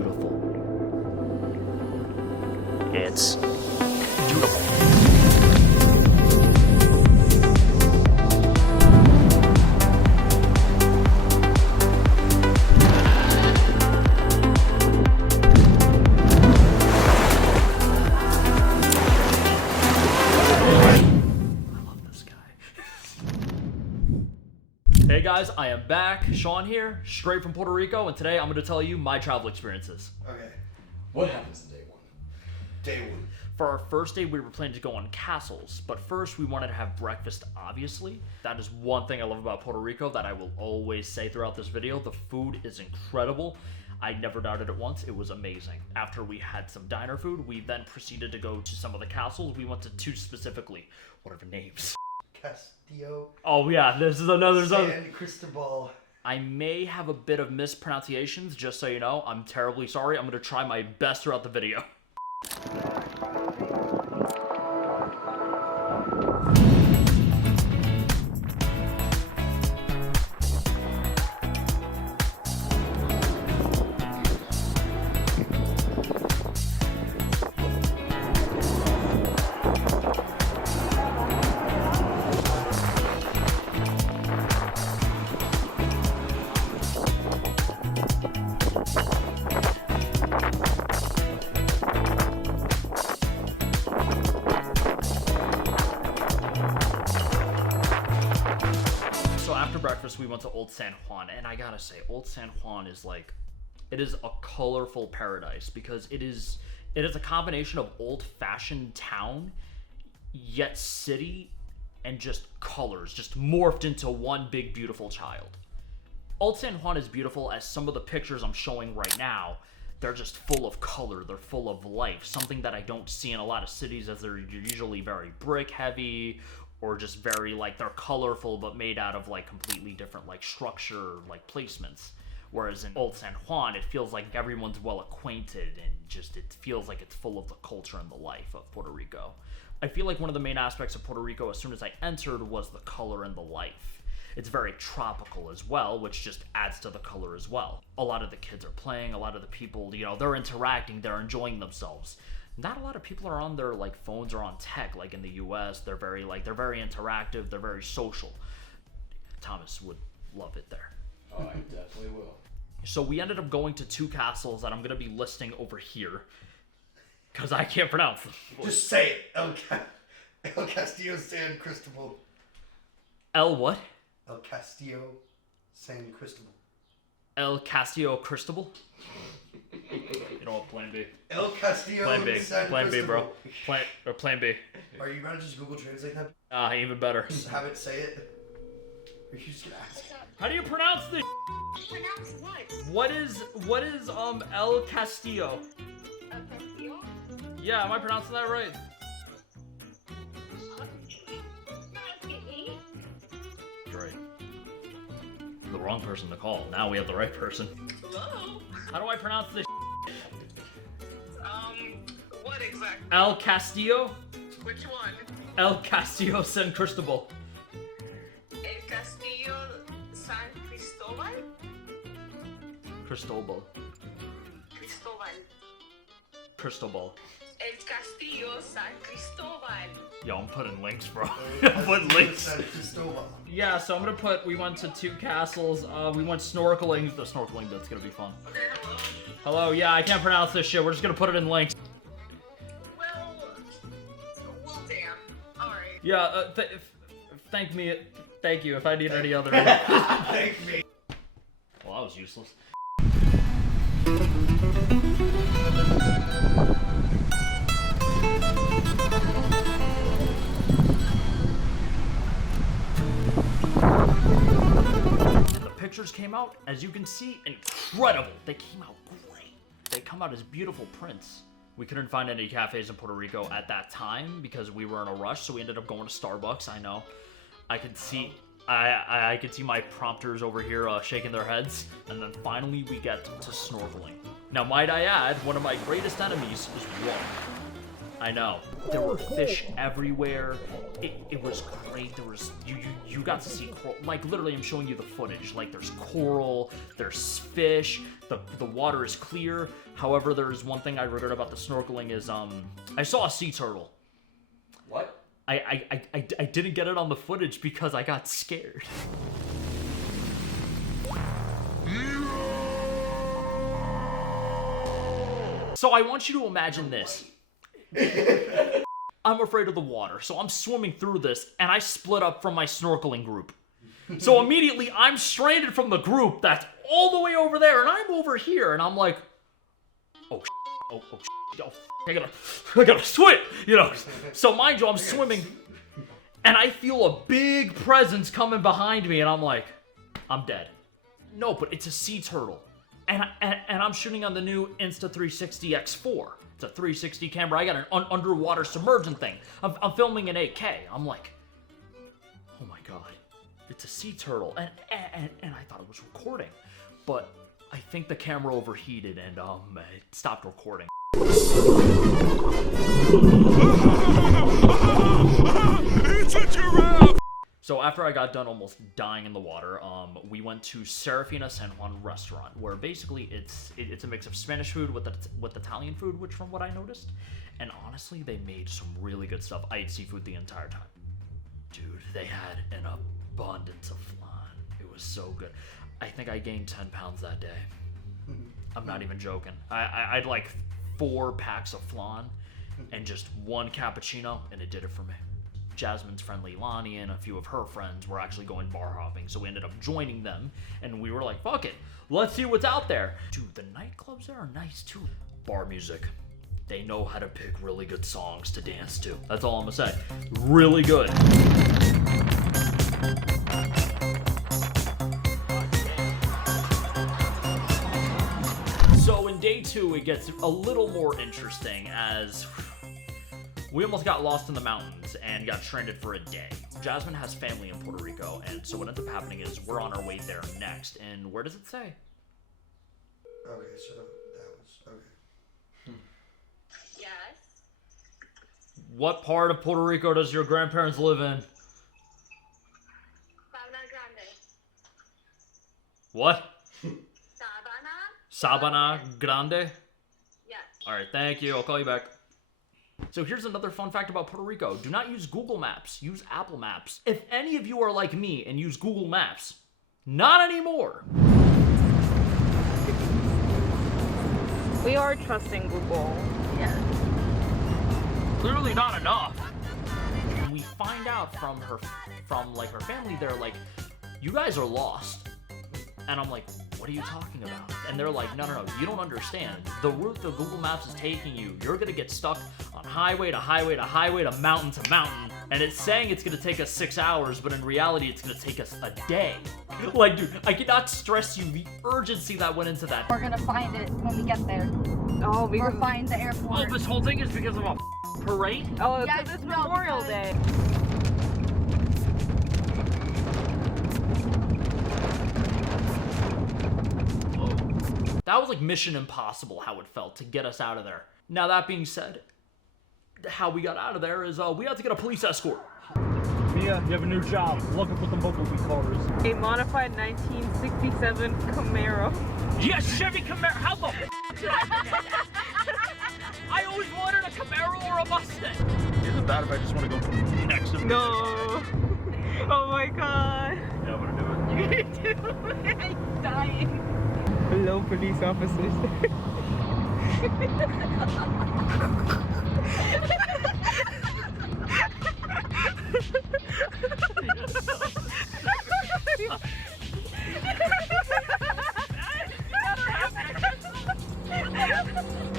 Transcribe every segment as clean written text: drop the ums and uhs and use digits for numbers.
beautiful. It's beautiful. Hey guys, I am back. Sean here, straight from Puerto Rico, and today I'm going to tell you my travel experiences. Okay. What happens in day one? Day one. For our first day, we were planning to go on castles, but first we wanted to have breakfast, obviously. That is one thing I love about Puerto Rico that I will always say throughout this video. The food is incredible. I never doubted it once. It was amazing. After we had some diner food, we then proceeded to go to some of the castles. We went to two specifically. What are the names? Castillo. Oh yeah, this is another zone. San Cristobal. I may have a bit of mispronunciations, just so you know. I'm terribly sorry. I'm going to try my best throughout the video. Breakfast, we went to Old San Juan, and I gotta say, Old San Juan is like, it is a colorful paradise because it is a combination of old-fashioned town, yet city, and just colors, just morphed into one big beautiful child. Old San Juan is beautiful as some of the pictures I'm showing right now, they're just full of color, they're full of life, something that I don't see in a lot of cities as they're usually very brick heavy, or just very, like, they're colorful but made out of, like, completely different, like, structure, like, placements. Whereas in Old San Juan, it feels like everyone's well acquainted and just, it feels like it's full of the culture and the life of Puerto Rico. I feel like one of the main aspects of Puerto Rico as soon as I entered was the color and the life. It's very tropical as well, which just adds to the color as well. A lot of the kids are playing, a lot of the people, you know, they're interacting, they're enjoying themselves. Not a lot of people are on their, like, phones or on tech, like in the US. They're very interactive, they're very social. Thomas would love it there. Oh, I definitely will. So we ended up going to two castles that I'm going to be listing over here, because I can't pronounce them. Just say it. El Castillo San Cristobal. El what? El Castillo San Cristobal. El Castillo Cristobal? You know what, plan B. El Castillo Plan B. San Plan B, bro. Cristobal. Plan B. Are you gonna just Google Translate that? Even better. Just have it say it? Or you just gonna ask? How do you pronounce this? Pronounce what? What is El Castillo? El Castillo? Yeah, am I pronouncing that right? Great. The wrong person to call. Now we have the right person. Hello? How do I pronounce this? What exactly? El Castillo? Which one? El Castillo San Cristobal. El Castillo San Cristobal? Cristobal. Cristobal. El Castillo San Cristobal. Yo, I'm putting links, bro. I'm putting links. San Cristobal. Yeah, so I'm gonna put, we went to two castles, we went snorkeling. The snorkeling bit's gonna be fun. Okay, hello? Hello, yeah, I can't pronounce this shit. We're just gonna put it in links. Well, damn. Alright. Yeah, thank you if I need any other. Thank me. Well, that was useless. The pictures came out, as you can see, incredible. They came out great. They come out as beautiful prints. We couldn't find any cafes in Puerto Rico at that time because we were in a rush, so we ended up going to Starbucks. I know. I could see I could see my prompters over here shaking their heads, and then finally we get to snorkeling. Now, might I add, one of my greatest enemies is water. I know. There were fish everywhere. It was great. There was you got to see coral. Like literally, I'm showing you the footage. Like there's coral, there's fish. The water is clear. However, there's one thing I regret about the snorkeling is I saw a sea turtle. What? I didn't get it on the footage because I got scared. So I want you to imagine this. I'm afraid of the water, so I'm swimming through this, and I split up from my snorkeling group. So immediately, I'm stranded from the group that's all the way over there, and I'm over here, and I'm like, oh, I gotta swim, you know. So mind you, I'm swimming, and I feel a big presence coming behind me, and I'm like, I'm dead. No, but it's a sea turtle. And I'm shooting on the new Insta360 X4. It's a 360 camera. I got an underwater submergent thing. I'm filming in 8K. I'm like, oh my god, it's a sea turtle. And I thought it was recording, but I think the camera overheated and it stopped recording. It's a giraffe! So after I got done almost dying in the water, we went to Serafina San Juan restaurant, where basically it's a mix of Spanish food with Italian food, which from what I noticed, and honestly they made some really good stuff. I ate seafood the entire time. Dude, they had an abundance of flan. It was so good. I think I gained 10 pounds that day. I'm not even joking. I'd like 4 packs of flan and just 1 cappuccino, and it did it for me. Jasmine's friend Leilani and a few of her friends were actually going bar hopping, so we ended up joining them, and we were like, fuck it, let's see what's out there. Dude, the nightclubs there are nice too. Bar music. They know how to pick really good songs to dance to. That's all I'm gonna say. Really good. So in day 2, it gets a little more interesting as we almost got lost in the mountains and got stranded for a day. Jasmine has family in Puerto Rico, and so what ends up happening is we're on our way there next. And where does it say? Okay, so that was okay. Yes. What part of Puerto Rico does your grandparents live in? Sabana Grande. What? Sabana. Sabana Grande? Yes. Alright, thank you. I'll call you back. So here's another fun fact about Puerto Rico. Do not use Google Maps. Use Apple Maps. If any of you are like me and use Google Maps, not anymore. We are trusting Google. Yes. Clearly not enough. And we find out from her family, they're like, you guys are lost. And I'm like, what are you talking about? And they're like, no, you don't understand. The route that Google Maps is taking you, you're gonna get stuck on highway to highway to highway to mountain, and it's saying it's gonna take us 6 hours, but in reality, it's gonna take us a day. Like, dude, I cannot stress you the urgency that went into that. We're gonna find it when we get there. Oh, Or because find the airport. Oh, this whole thing is because of a parade? oh, Yeah, because it's no, Memorial because- Day. That was like Mission Impossible how it felt to get us out of there. Now that being said, how we got out of there is we had to get a police escort. Mia, you have a new job. Look up with the Bumblebee cars. A modified 1967 Camaro. Yes, Chevy Camaro. How the I always wanted a Camaro or a Mustang. Is it bad if I just want to go next to me? No. Oh my god. Yeah, I'm gonna do it. You're doing it. I'm dying. Hello, police officers.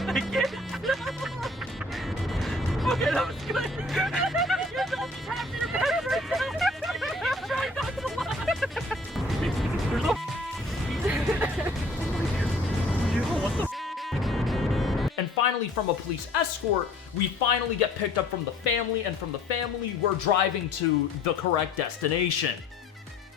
I can't. Okay, that was good. You're so happy to be try not to laugh. There's no what the And finally, from a police escort, we finally get picked up from the family, and from the family, we're driving to the correct destination.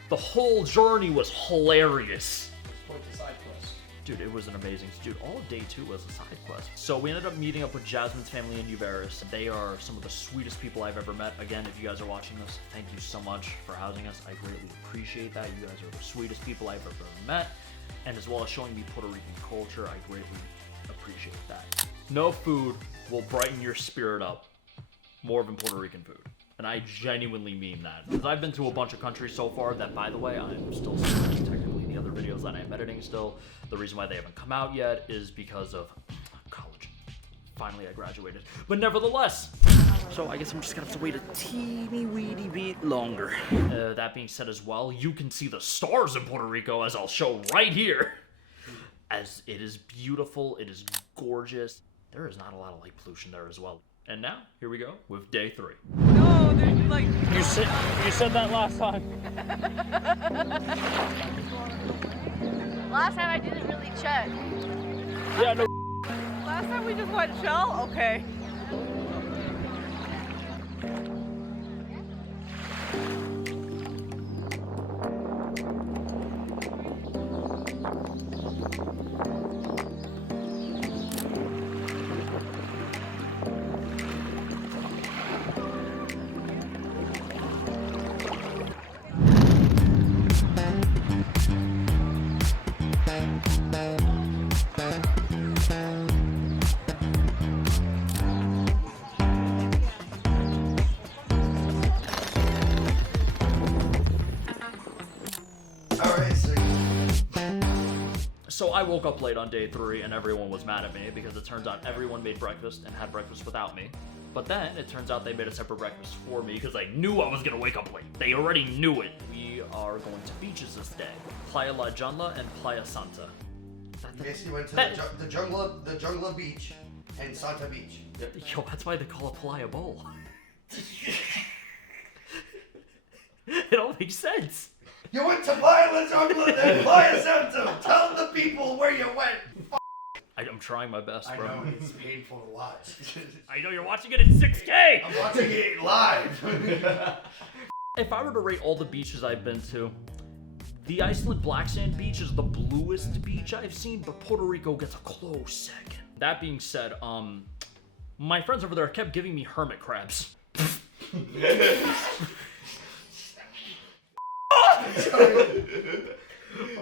The whole journey was hilarious. Point to side quest. Dude, it was an amazing... Dude, all of day 2 was a side quest. So we ended up meeting up with Jasmine's family in Uvaris. They are some of the sweetest people I've ever met. Again, if you guys are watching this, thank you so much for housing us. I greatly appreciate that. You guys are the sweetest people I've ever met. And as well as showing me Puerto Rican culture, I greatly appreciate that. No food will brighten your spirit up more than Puerto Rican food. And I genuinely mean that. Because I've been to a bunch of countries so far that, by the way, I'm still seeing technically the other videos that I'm editing still. The reason why they haven't come out yet is because of college. Finally, I graduated. But nevertheless, so I guess I'm just gonna have to wait a teeny weeny bit longer. That being said as well, you can see the stars in Puerto Rico, as I'll show right here. As it is beautiful, it is gorgeous. There is not a lot of light pollution there as well. And now, here we go with day 3. No, there's like... You said that last time. Last time I didn't really check. Yeah, no. Last time we just went shell? Okay. Alright, So I woke up late on day 3 and everyone was mad at me because it turns out everyone made breakfast and had breakfast without me. But then it turns out they made a separate breakfast for me because they knew I was gonna wake up late. They already knew it. We are going to beaches this day. Playa La Junla and Playa Santa. We basically went to the Jungla Beach and Santa Beach. Yo, that's why they call it Playa Bowl. It all makes sense. You went to Playa La Jungla and Playa Santa. Tell the people where you went. I'm trying my best, I bro. know, it's painful to watch. I know you're watching it in 6K! I'm watching it live. If I were to rate all the beaches I've been to, the Iceland Black Sand Beach is the bluest beach I've seen, but Puerto Rico gets a close second. That being said, my friends over there kept giving me hermit crabs.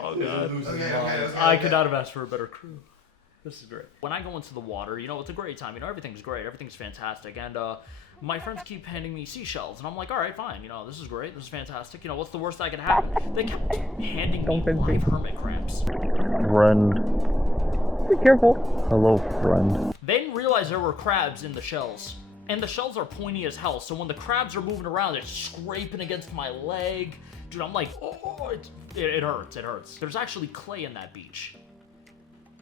Oh god. Okay. I could not have asked for a better crew. This is great. When I go into the water, you know, it's a great time. You know, everything's great. Everything's fantastic. And my friends keep handing me seashells. And I'm like, all right, fine. You know, this is great. This is fantastic. You know, what's the worst that could happen? They kept handing me live hermit crabs. Friend. Be careful. Hello, friend. They didn't realize there were crabs in the shells. And the shells are pointy as hell. So when the crabs are moving around, they're scraping against my leg. Dude, I'm like, oh, it hurts. It hurts. There's actually clay in that beach.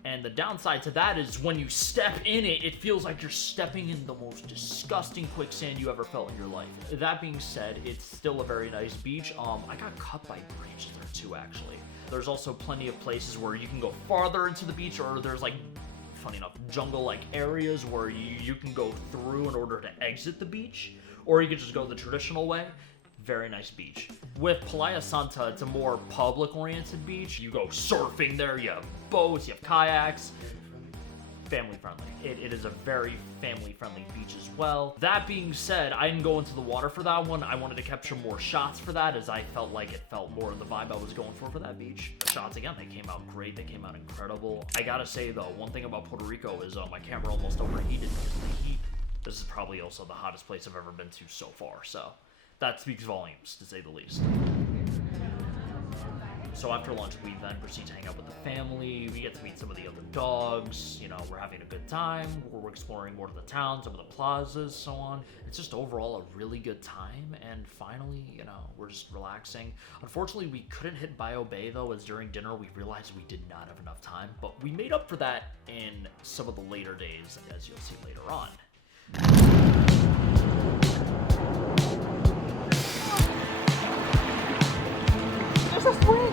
And the downside to that is when you step in it, it feels like you're stepping in the most disgusting quicksand you ever felt in your life. That being said, it's still a very nice beach. I got cut by branches there too, actually. There's also plenty of places where you can go farther into the beach, or there's like, funny enough, jungle-like areas where you can go through in order to exit the beach, or you can just go the traditional way. Very nice beach. With Playa Santa, it's a more public-oriented beach. You go surfing there, you have boats, you have kayaks. Family friendly. It is a very family friendly beach as well. That being said, I didn't go into the water for that one. I wanted to capture more shots for that, as I felt like it felt more of the vibe I was going for that beach. The shots, again, they came out great. They came out incredible. I gotta say though, one thing about Puerto Rico is my camera almost overheated because of the heat. This is probably also the hottest place I've ever been to so far, so that speaks volumes, to say the least. So after lunch, we then proceed to hang out with the family. We get to meet some of the other dogs. You know, we're having a good time. We're exploring more of the town, some of the plazas, so on. It's just overall a really good time. And finally, you know, we're just relaxing. Unfortunately, we couldn't hit Bio Bay, though, as during dinner, we realized we did not have enough time. But we made up for that in some of the later days, as you'll see later on. There's a swing.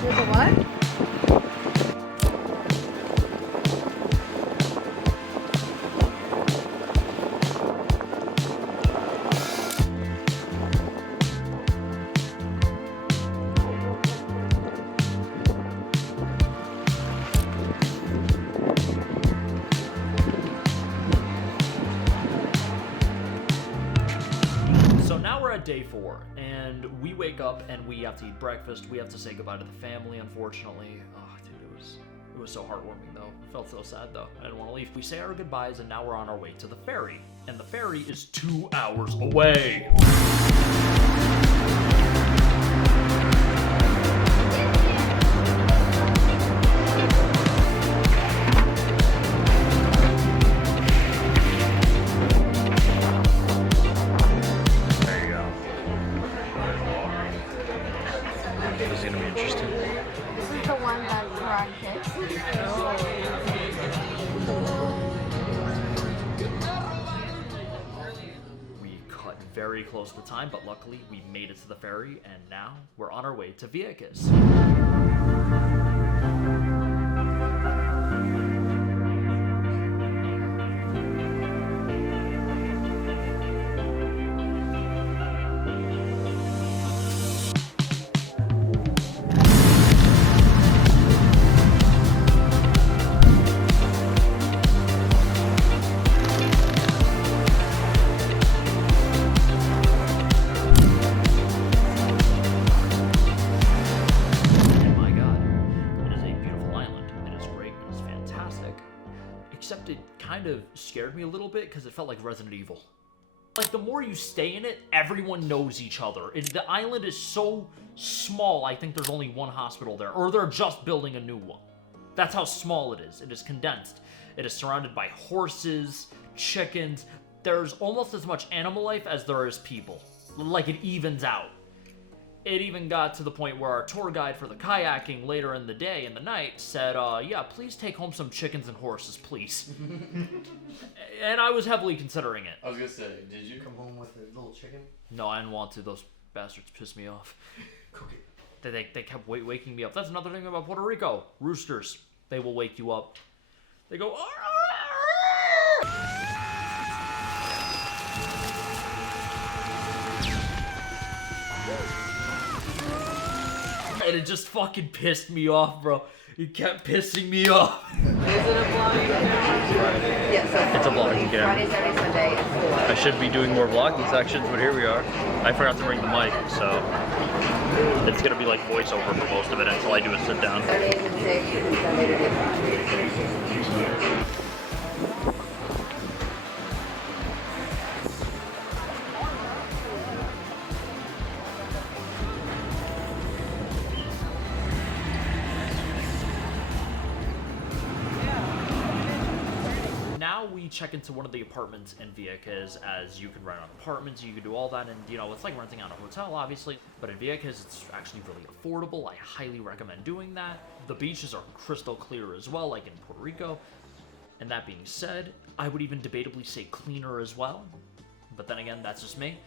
There's a what? day 4, and we wake up and we have to eat breakfast. We have to say goodbye to the family, unfortunately. Oh, dude, it was so heartwarming, though. It felt so sad, though. I didn't want to leave. We say our goodbyes, and now we're on our way to the ferry. And the ferry is 2 hours away. This is gonna be interesting. This is the one that Quran kids. We cut very close to time, but luckily we made it to the ferry, and now we're on our way to Vieques. My God, it is a beautiful island. It is great. It is fantastic. Except it kind of scared me a little bit because it felt like Resident Evil. Like, the more you stay in it, everyone knows each other. The island is so small, I think there's only one hospital there. Or they're just building a new one. That's how small it is. It is condensed. It is surrounded by horses, chickens. There's almost as much animal life as there is people. Like, it evens out. It even got to the point where our tour guide for the kayaking later in the day, in the night, said, yeah, please take home some chickens and horses, please. And I was heavily considering it. I was gonna say, did you come home with a little chicken? No, I didn't want to. Those bastards pissed me off. Cook it. They kept waking me up. That's another thing about Puerto Rico. Roosters. They will wake you up. They go, and it just fucking pissed me off, bro. It kept pissing me off. It's a vlogging camera. Friday, Saturday, Sunday, I should be doing more vlogging sections, but here we are. I forgot to bring the mic, so it's gonna be like voiceover for most of it until I do a sit down. Saturdays at 6, and Sunday to 5. Now we check into one of the apartments in Vieques, as you can rent out apartments, you can do all that, and you know, it's like renting out a hotel, obviously, but in Vieques, it's actually really affordable. I highly recommend doing that. The beaches are crystal clear as well, like in Puerto Rico. And that being said, I would even debatably say cleaner as well. But then again, that's just me.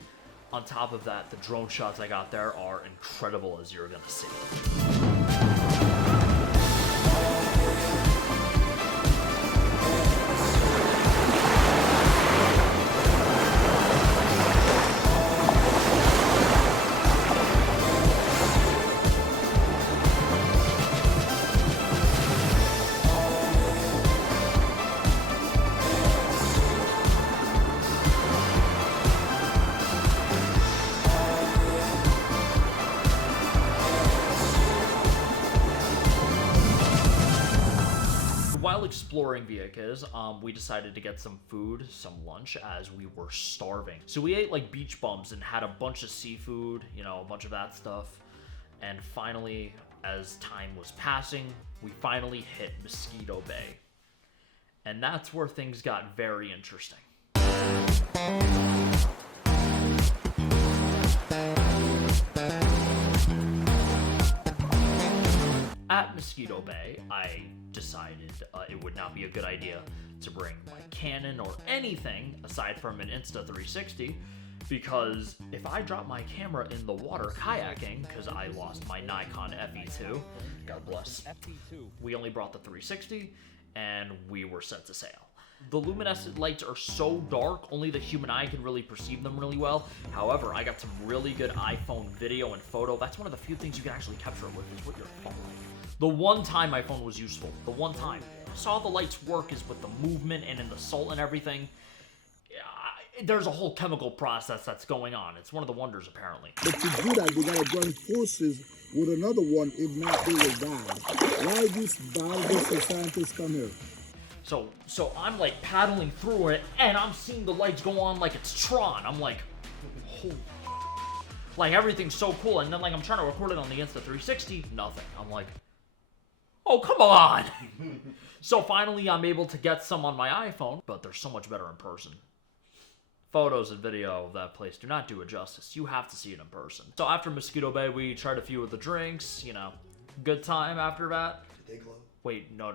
On top of that, the drone shots I got there are incredible, as you're gonna see. While exploring Vieques, we decided to get some food, some lunch, as we were starving. So we ate like beach bums and had a bunch of seafood, you know, a bunch of that stuff. And finally, as time was passing, we finally hit Mosquito Bay. And that's where things got very interesting. At Mosquito Bay, I decided it would not be a good idea to bring my Canon or anything aside from an Insta360, because if I drop my camera in the water kayaking, because I lost my Nikon FE2, God bless, we only brought the 360, and we were set to sail. The luminescent lights are so dark, only the human eye can really perceive them really well. However, I got some really good iPhone video and photo. That's one of the few things you can actually capture with is with your phone. The one time my phone was useful, the one time I saw the lights work is with the movement and in the salt and everything. there's a whole chemical process that's going on. It's one of the wonders, apparently. But to do that, they gotta join forces with another one. If not, they will die. Why these biologists scientists come here? So I'm like paddling through it, and I'm seeing the lights go on like it's Tron. I'm like, holy, like everything's so cool. And then like I'm trying to record it on the Insta360, nothing. I'm like, oh come on. So finally I'm able to get some on my iPhone, but they're so much better in person. Photos and video of that place do not do it justice. You have to see it in person. So after Mosquito Bay, we tried a few of the drinks, you know, good time after that. Did they glow? Wait, no.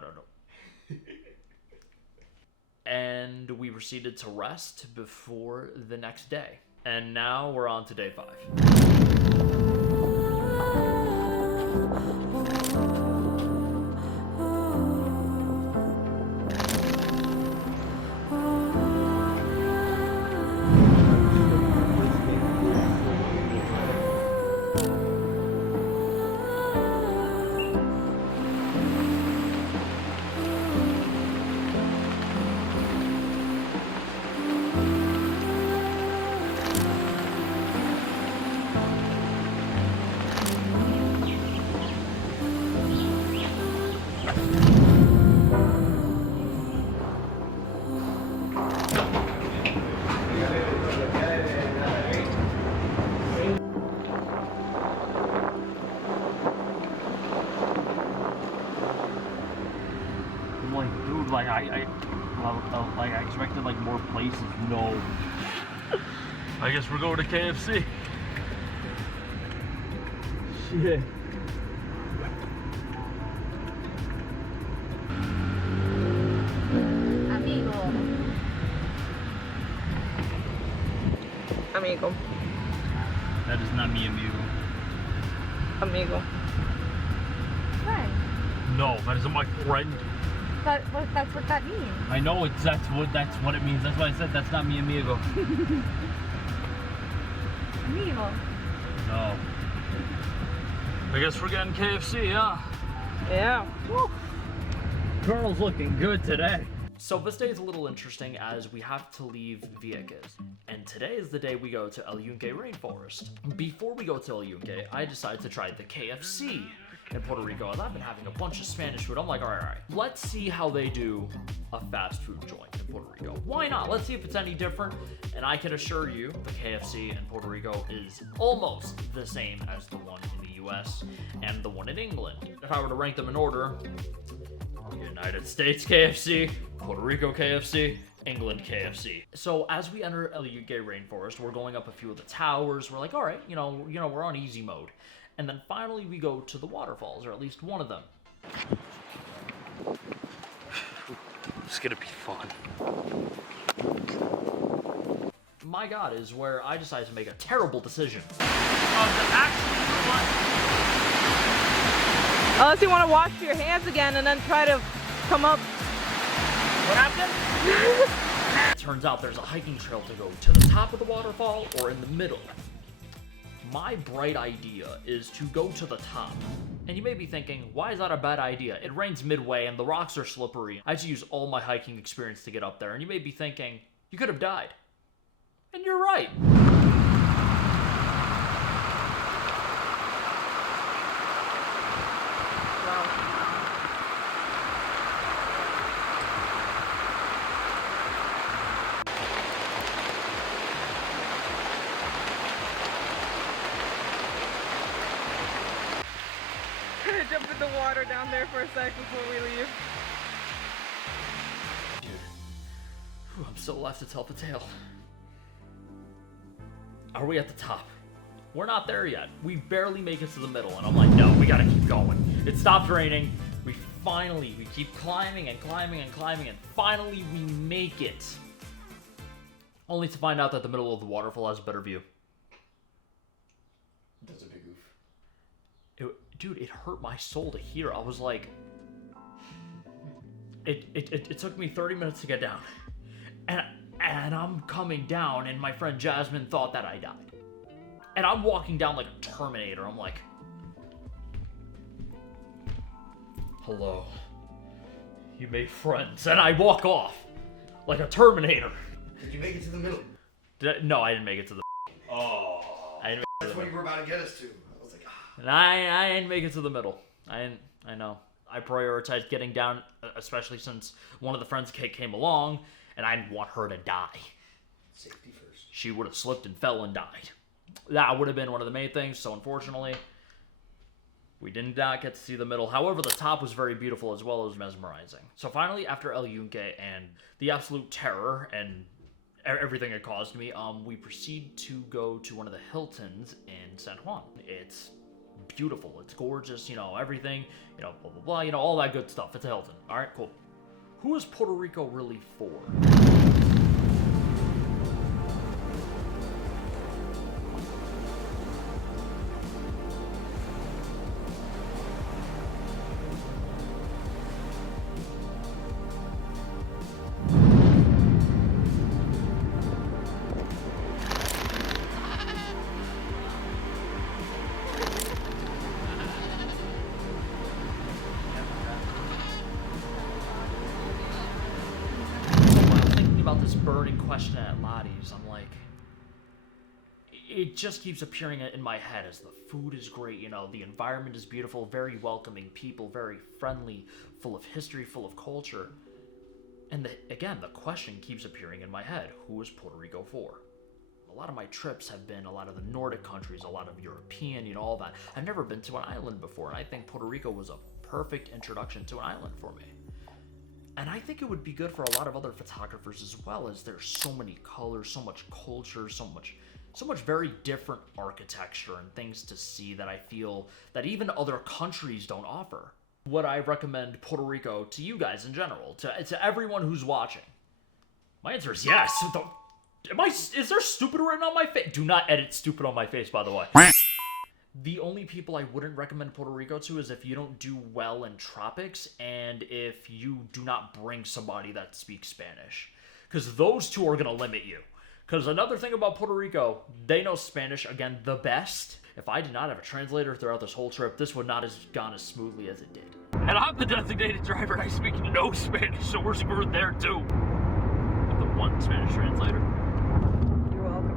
And we proceeded to rest before the next day. And now we're on to day 5. I expected like more places. No. I guess we're going to KFC. Shit. Amigo. That is not me, amigo. Amigo. Friend. No, that isn't my friend. That's what that means. I know that's what it means. That's why I said that's not me, amigo. Amigo. No. I guess we're getting KFC, huh? Yeah. Woo. Colonel's looking good today. So this day is a little interesting as we have to leave Vieques. And today is the day we go to El Yunque Rainforest. Before we go to El Yunque, I decided to try the KFC in Puerto Rico. And I've been having a bunch of Spanish food. I'm like, all right. Let's see how they do a fast food joint in Puerto Rico. Why not? Let's see if it's any different. And I can assure you, the KFC in Puerto Rico is almost the same as the one in the US and the one in England. If I were to rank them in order, United States KFC, Puerto Rico KFC, England KFC. So as we enter El Yunque Rainforest, we're going up a few of the towers. We're like, all right, you know, we're on easy mode. And then finally we go to the waterfalls, or at least one of them. It's gonna be fun. My God, is where I decided to make a terrible decision. Unless you want to wash your hands again and then try to come up. What happened? It turns out there's a hiking trail to go to the top of the waterfall or in the middle. My bright idea is to go to the top. And you may be thinking, why is that a bad idea? It rains midway and the rocks are slippery. I had to use all my hiking experience to get up there. And you may be thinking, you could have died. And you're right. Jump in the water down there for a sec before we leave. Dude, I'm still left to tell the tale. Are we at the top? We're not there yet. We barely make it to the middle, and I'm like, no, we gotta keep going. It stops raining. We keep climbing and climbing and climbing, and finally we make it. Only to find out that the middle of the waterfall has a better view. That's a big oof. Dude, it hurt my soul to hear. I was like, it took me 30 minutes to get down, and I'm coming down, and my friend Jasmine thought that I died, and I'm walking down like a Terminator. I'm like, hello, you made friends, and I walk off like a Terminator. Did you make it to the middle? No, I didn't make it to the. Oh. I didn't make it to That's the what you middle. were about to get us to. I was like, ah. And I didn't make it to the middle. I know. I prioritized getting down, especially since one of the friends came along, and I didn't want her to die. Safety first. She would have slipped and fell and died. That would have been one of the main things, so unfortunately, we did not get to see the middle. However, the top was very beautiful as well as mesmerizing. So finally, after El Yunque and the absolute terror and everything it caused me, we proceed to go to one of the Hiltons in San Juan. It's beautiful, it's gorgeous, everything, blah, blah, blah, all that good stuff. It's a Hilton. All right, cool. Who is Puerto Rico really for? About this burning question at Lottie's, I'm like, it just keeps appearing in my head as the food is great, the environment is beautiful, very welcoming people, very friendly, full of history, full of culture. And again, the question keeps appearing in my head, who is Puerto Rico for? A lot of my trips have been a lot of the Nordic countries, a lot of European, all that. I've never been to an island before, and I think Puerto Rico was a perfect introduction to an island for me. And I think it would be good for a lot of other photographers as well, as there's so many colors, so much culture, so much very different architecture and things to see that I feel that even other countries don't offer. Would I recommend Puerto Rico to you guys in general, to everyone who's watching? My answer is yes. Is there stupid written on my face? Do not edit stupid on my face, by the way. The only people I wouldn't recommend Puerto Rico to is if you don't do well in tropics and if you do not bring somebody that speaks Spanish. Because those two are going to limit you. Because another thing about Puerto Rico, they know Spanish, again, the best. If I did not have a translator throughout this whole trip, this would not have gone as smoothly as it did. And I'm the designated driver and I speak no Spanish, so we're screwed there too. With the one Spanish translator. You're welcome.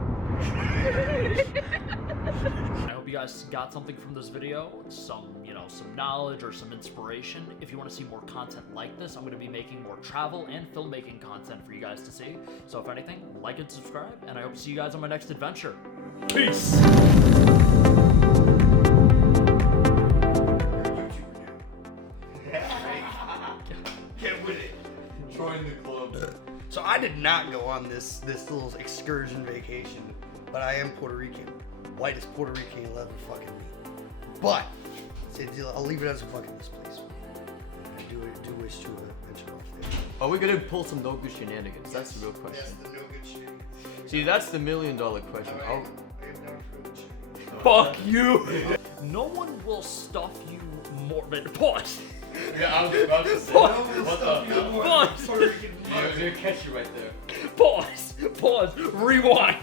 I hope you guys got something from this video, some knowledge or some inspiration. If you want to see more content like this, I'm going to be making more travel and filmmaking content for you guys to see. So if anything, like and subscribe, and I hope to see you guys on my next adventure. Peace! Get with it. Join the club. So I did not go on this little excursion vacation, but I am Puerto Rican. White as Puerto Rican you'll ever fucking meet. But I'll leave it as a bucket list, please. I do wish to venture off there. Are we gonna pull some no good shenanigans? That's the real question. That's the no good shit. See, that's the $1 million question. I am down for the shit. Fuck you! No one will stuff you more. Pause! Yeah, I was about to say. Pause! What the hell? Pause! I was gonna catch you right there. Pause! Rewind!